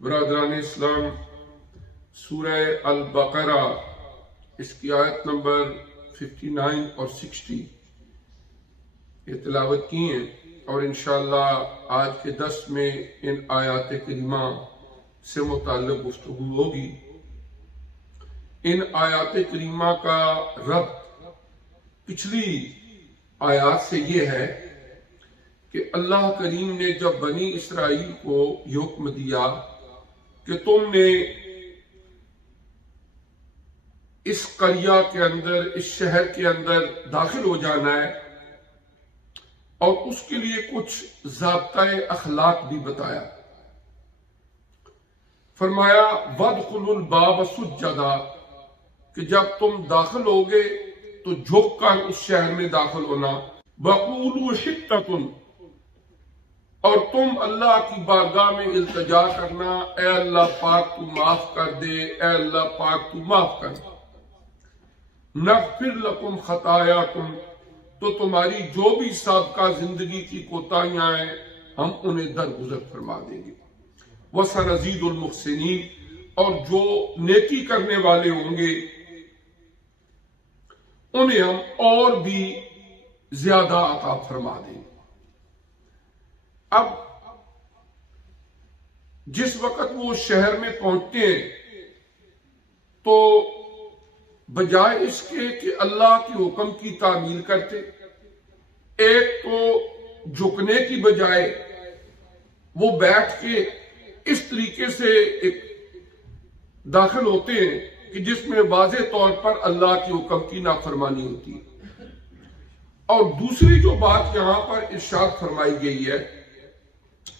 برادران اسلام، سورہ البقرہ اس کی آیت نمبر 59 اور 60 یہ تلاوت کی ہیں، اور انشاءاللہ آج کے درس میں ان آیات کریمہ سے متعلق گفتگو ہوگی۔ ان آیات کریمہ کا ربط پچھلی آیات سے یہ ہے کہ اللہ کریم نے جب بنی اسرائیل کو یہ حکم دیا کہ تم نے اس قریہ کے اندر، اس شہر کے اندر داخل ہو جانا ہے، اور اس کے لیے کچھ ضابطۂ اخلاق بھی بتایا۔ فرمایا وَادْخُلُوا الْبَابَ سُجَّدًا، کہ جب تم داخل ہوگے تو جھک کر اس شہر میں داخل ہونا۔ وَقُولُوا حِطَّةٌ، اور تم اللہ کی بارگاہ میں التجا کرنا، اے اللہ پاک تو معاف کر دے، اے اللہ پاک تو معاف کر دے۔ نغفر لکم خطایاکم، تو تمہاری جو بھی سابقہ زندگی کی کوتاہیاں ہیں ہم انہیں درگزر فرما دیں گے۔ وَسَنَزِيدُ الْمُحْسِنِينَ، اور جو نیکی کرنے والے ہوں گے انہیں ہم اور بھی زیادہ عطا فرما دیں گے۔ اب جس وقت وہ شہر میں پہنچتے ہیں تو بجائے اس کے کہ اللہ کے حکم کی تعمیل کرتے، ایک تو جھکنے کی بجائے وہ بیٹھ کے اس طریقے سے ایک داخل ہوتے ہیں کہ جس میں واضح طور پر اللہ کے حکم کی نافرمانی ہوتی ہے۔ اور دوسری جو بات یہاں پر ارشاد فرمائی گئی ہے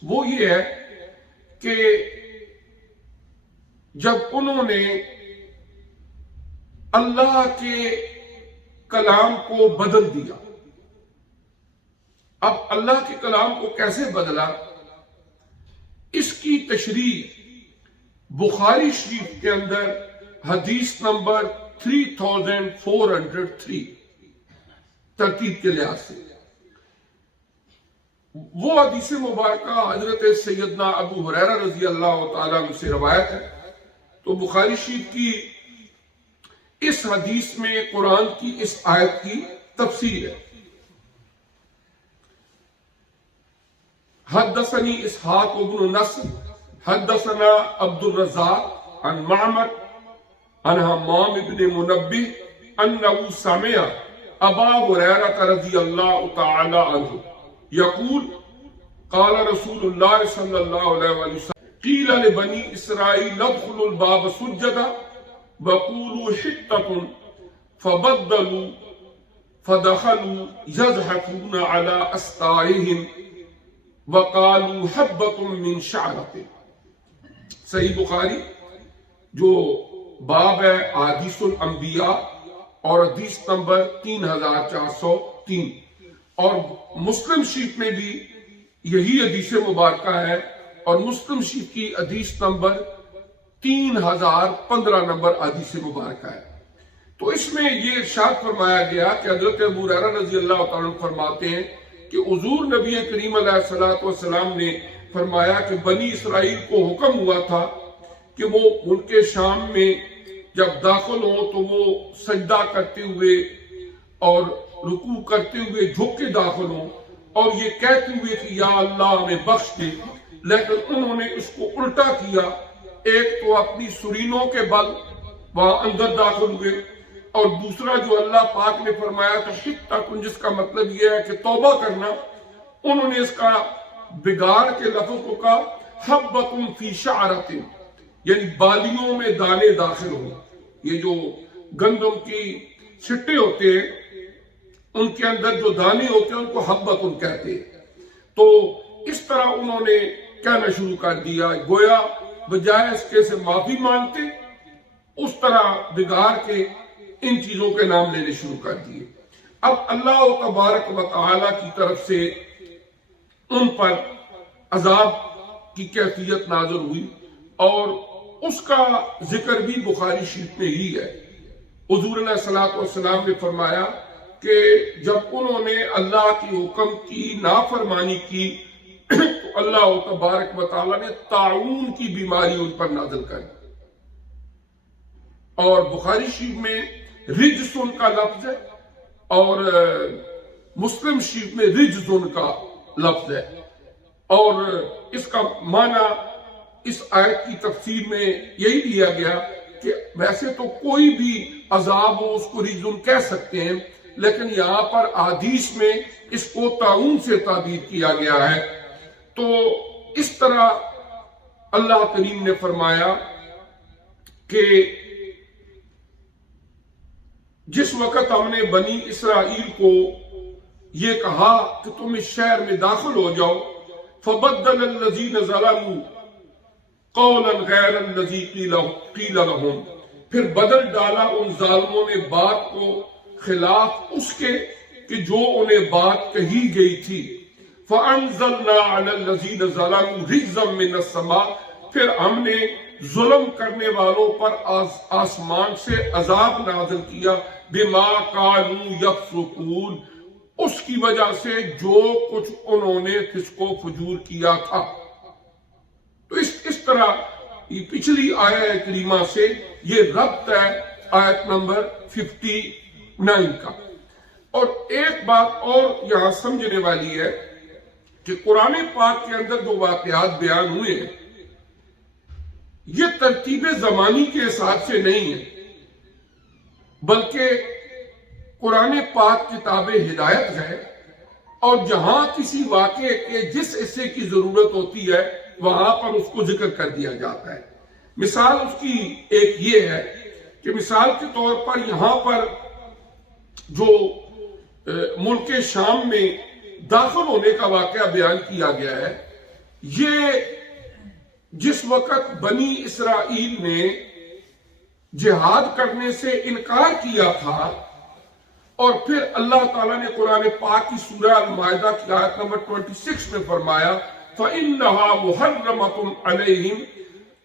وہ یہ ہے کہ جب انہوں نے اللہ کے کلام کو بدل دیا، اب اللہ کے کلام کو کیسے بدلا، اس کی تشریح بخاری شریف کے اندر حدیث نمبر 3403 ترتیب کے لحاظ سے، وہ حدیث مبارکہ حضرت سیدنا ابو ہریرہ رضی اللہ تعالیٰ عنہ سے روایت ہے۔ تو بخاری شریف کی اس حدیث میں قرآن کی اس آیت کی تفسیر ہے۔ حدثنی اسحاق بن نصر حدثنا عبد الرزاق عن معمر عن حمام بن منبہ انہ سمع ابا ہریرہ رضی اللہ تعالی عنہ یقول قال رسول اللہ صلی اللہ علیہ وسلم قیل لبنی اسرائیل ادخلوا الباب سجدا وقولوا حطة فبدلوا فدخلوا يزحفون على أستارهم وقالوا حبة من شعرة۔ صحیح بخاری جو باب ہے احادیث الانبیاء اور حدیث نمبر 3403، اور مسلم شریف میں بھی یہی حدیث مبارکہ ہے، اور مسلم شریف کی حدیث نمبر 3015 نمبر حدیث مبارکہ ہے۔ تو اس میں یہ ارشاد فرمایا گیا کہ حضرت ابو ہریرہ رضی اللہ تعالیٰ عنہ فرماتے ہیں کہ حضور نبی کریم علیہ الصلوۃ والسلام نے فرمایا کہ بنی اسرائیل کو حکم ہوا تھا کہ وہ ملک شام میں جب داخل ہوں تو وہ سجدہ کرتے ہوئے اور رکوع کرتے ہوئے جھک کے داخل ہوں، اور یہ کہتے ہوئے کہ یا اللہ ہمیں بخش دے، لیکن انہوں نے اس کو الٹا کیا۔ ایک تو اپنی سرینوں کے بل وہاں اندر داخل ہوئے، اور دوسرا جو اللہ پاک نے فرمایا تھا حطۃ، جس کا مطلب یہ ہے کہ توبہ کرنا، انہوں نے اس کا بگاڑ کے لفظ کو کہا حبۃ فی شعرۃ، یعنی بالیوں میں دانے داخل ہوں۔ یہ جو گندم کی چھٹے ہوتے ہیں ان کے اندر جو دانے ہوتے ہیں ان کو حبۃ کہتے ہیں۔ تو اس طرح انہوں نے کہنا شروع کر دیا، گویا بجائے اس کے سے معافی مانگتے اس طرح بگاڑ کے ان چیزوں کے نام لینے شروع کر دیے۔ اب اللہ تبارک و تعالی کی طرف سے ان پر عذاب کی کیفیت نازل ہوئی، اور اس کا ذکر بھی بخاری شریف میں ہی ہے۔ حضور علیہ الصلوۃ والسلام نے فرمایا کہ جب انہوں نے اللہ کے حکم کی نافرمانی کی تو تو اللہ تبارک و تعالیٰ نے طاعون کی بیماری ان پر نازل کر دی. اور بخاری شریف میں رجسن کا لفظ ہے اور مسلم شریف میں رجزن کا لفظ ہے. اور اس کا معنی اس آیت کی تفسیر میں یہی دیا گیا کہ ویسے تو کوئی بھی عذاب ہو اس کو رجزن کہہ سکتے ہیں، لیکن یہاں پر حدیث میں اس کو طاعون سے تعبیر کیا گیا ہے. تو اس طرح اللہ کریم نے فرمایا کہ جس وقت ہم نے بنی اسرائیل کو یہ کہا کہ تم اس شہر میں داخل ہو جاؤ، فبدل الذین ظلموا قولا غیر الذی قیل لهم، پھر بدل ڈالا ان ظالموں نے بات کو خلاف اس کے کہ جو انہیں بات کہی گئی تھی. فَأَنزَلْنَا عَلَى الَّذِينَ ظَلَمُوا رِجْزًا مِّنَ السَّمَاءِ، پھر ہم نے ظلم کرنے والوں پر آسمان سے عذاب نازل کیا، بِمَا كَانُوا يَفْسُقُونَ، اس کی وجہ سے جو کچھ انہوں نے فسق و فجور کیا تھا. تو اس طرح یہ پچھلی آیت کریمہ سے یہ ربط ہے آیت نمبر 59 کا. اور ایک بات اور یہاں سمجھنے والی ہے کہ قرآن پاک کے اندر جو واقعات بیان ہوئے ہیں یہ ترتیب زمانی کے حساب سے نہیں ہے، بلکہ قرآن پاک کتاب ہدایت ہے، اور جہاں کسی واقعے کے جس حصے کی ضرورت ہوتی ہے وہاں پر اس کو ذکر کر دیا جاتا ہے. مثال اس کی ایک یہ ہے کہ مثال کے طور پر یہاں پر جو ملک شام میں داخل ہونے کا واقعہ بیان کیا گیا ہے، یہ جس وقت بنی اسرائیل نے جہاد کرنے سے انکار کیا تھا، اور پھر اللہ تعالیٰ نے قرآن پاک کی سورہ المائدہ کی آیت نمبر 26 میں فرمایا فَإِنَّهَا مُحَرَّمَةٌ عَلَيْهِمْ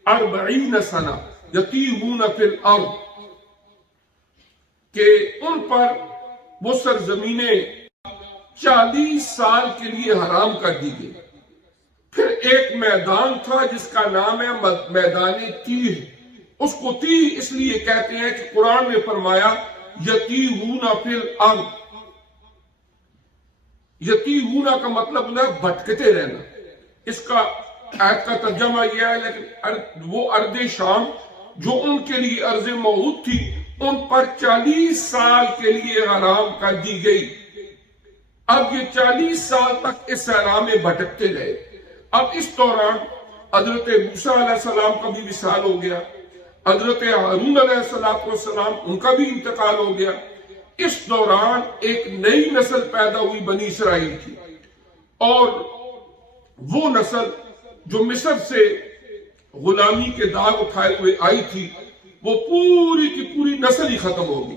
40 سنہ یتیہون فی الارض، کہ ان پر وہ سرزمینیں 40 سال کے لیے حرام کر دی گئی. پھر ایک میدان تھا جس کا نام ہے میدان تیہ، اس کو تیہ اس لیے کہتے ہیں کہ قرآن نے فرمایا یتیہون فی الارض. یتیہون کا مطلب ہوتا ہے بھٹکتے رہنا. اس کا آیت کا ترجمہ یہ ہے، لیکن وہ ارض شام جو ان کے لیے ارض موعود تھی ان پر 40 سال کے لیے حرام کر دی گئی. اب یہ 40 سال تک اس صحرا میں بھٹکتے رہے. اب اس دوران حضرت موسیٰ علیہ السلام کا بھی وصال ہو گیا، حضرت ہارون علیہ السلام ان کا بھی انتقال ہو گیا. اس دوران ایک نئی نسل پیدا ہوئی بنی اسرائیل کی، اور وہ نسل جو مصر سے غلامی کے داغ اٹھائے ہوئے آئی تھی وہ پوری کی پوری نسل ہی ختم ہوگی.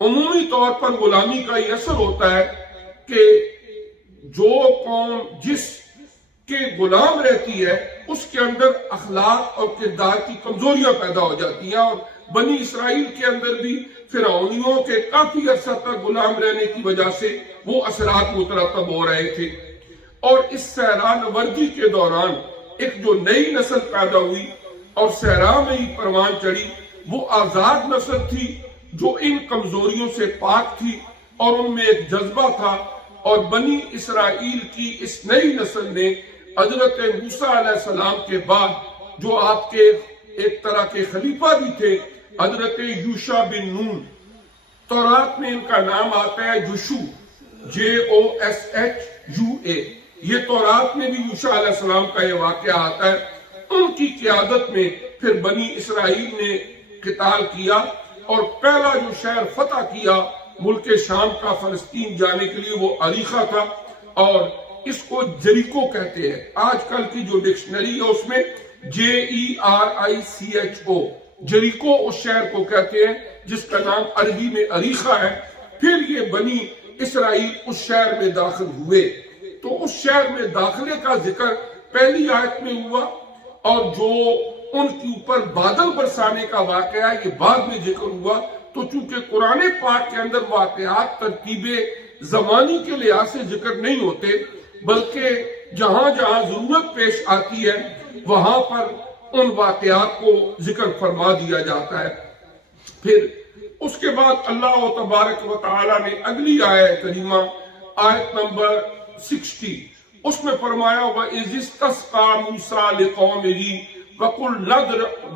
عمومی طور پر غلامی کا یہ اثر ہوتا ہے کہ جو قوم جس کے غلام رہتی ہے اس کے اندر اخلاق اور کردار کی کمزوریاں پیدا ہو جاتی ہیں، اور بنی اسرائیل کے اندر بھی فرعونیوں کے کافی عرصہ تک غلام رہنے کی وجہ سے وہ اثرات مترتب ہو رہے تھے. اور اس صحرا نوردی کے دوران ایک جو نئی نسل پیدا ہوئی اور صحرا میں ہی پروان چڑھی، وہ آزاد نسل تھی جو ان کمزوریوں سے پاک تھی، اور ان میں ایک جذبہ تھا. اور بنی اسرائیل کی اس نئی نسل نے حضرت موسیٰ علیہ السلام کے بعد جو آپ کے ایک طرح کے خلیفہ بھی تھے حضرت یوشع بن نون، تورات میں ان کا نام آتا ہے جوشو، JOSHUA. یہ تورات میں بھی یوشع علیہ السلام کا یہ واقعہ آتا ہے. ان کی قیادت میں پھر بنی اسرائیل نے قتال کیا اور پہلا جو شہر فتح کیا ملک شام کا فلسطین جانے کے لیے وہ عریخہ تھا، اور اس کو جریکو کہتے ہیں. آج کل کی جو ڈکشنری ہے اس میں JERICHO، جریکو اس شہر کو کہتے ہیں جس کا نام عربی میں عریخہ ہے. پھر یہ بنی اسرائیل اس شہر میں داخل ہوئے، تو اس شہر میں داخلے کا ذکر پہلی آیت میں ہوا، اور جو ان کے اوپر بادل برسانے کا واقعہ یہ بعد میں ذکر ہوا. تو چونکہ قرآن پاک کے اندر واقعات ترتیب زمانی کے لحاظ سے ذکر نہیں ہوتے، بلکہ جہاں جہاں ضرورت پیش آتی ہے وہاں پر ان واقعات کو ذکر فرما دیا جاتا ہے۔ پھر اس کے بعد اللہ تبارک و تعالی نے اگلی آیت کریمہ آیت نمبر 60 اس میں فرمایا وَإِذِ اسْتَسْقَىٰ مُوسَىٰ لِقَوْمِهِ وَقُلْ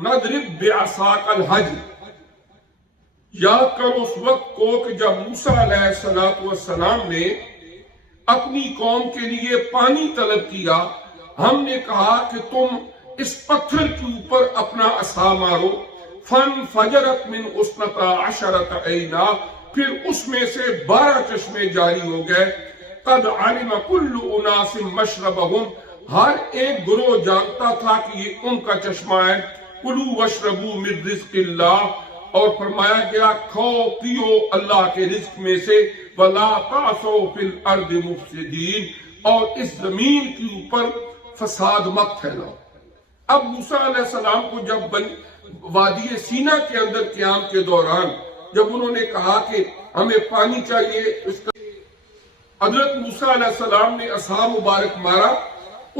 نَضْرِبْ بِعَصَاكَ الْحَجَرَ، یاد کرو اس وقت کو کہ جب موسیٰ علیہ السلام نے اپنی قوم کے لیے پانی طلب کیا، ہم نے کہا کہ تم اس پتھر کے اوپر اپنا عصا مارو، فَانْفَجَرَتْ مِنْ اثْنَتَا عَشَرَةَ عَیْنًا، پھر اس میں سے 12 چشمے جاری ہو گئے، قَدْ عَلِمَ كُلُّ أُنَاسٍ مَشْرَبَهُمْ، ہر ایک گروہ جانتا تھا کہ یہ ان کا چشمہ ہے، کُلُوا وَاشْرَبُوا مِن رِزْقِ اللَّهِ، اور فرمایا گیا کھاؤ پیو اللہ کے رزق میں سے، وَلَا تَعْثَوْا فِي الْأَرْضِ مُفْسِدِينَ، اور اس زمین کے اوپر فساد مت پھیلاؤ۔ اب موسیٰ علیہ السلام کو جب وادی سینا کے اندر قیام کے دوران جب انہوں نے کہا کہ ہمیں پانی چاہیے، حضرت موسیٰ علیہ السلام نے عصا مبارک مارا،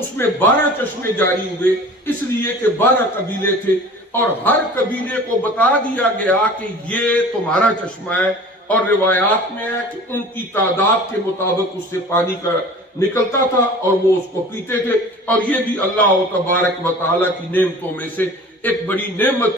اس میں 12 چشمے جاری ہوئے، اس لیے کہ 12 قبیلے تھے اور ہر قبیلے کو بتا دیا گیا کہ یہ تمہارا چشمہ ہے، اور روایات میں ہے کہ ان کی تعداد کے مطابق اس سے پانی کا نکلتا تھا اور وہ اس کو پیتے تھے، اور یہ بھی اللہ تبارک و تعالیٰ کی نعمتوں میں سے ایک بڑی نعمت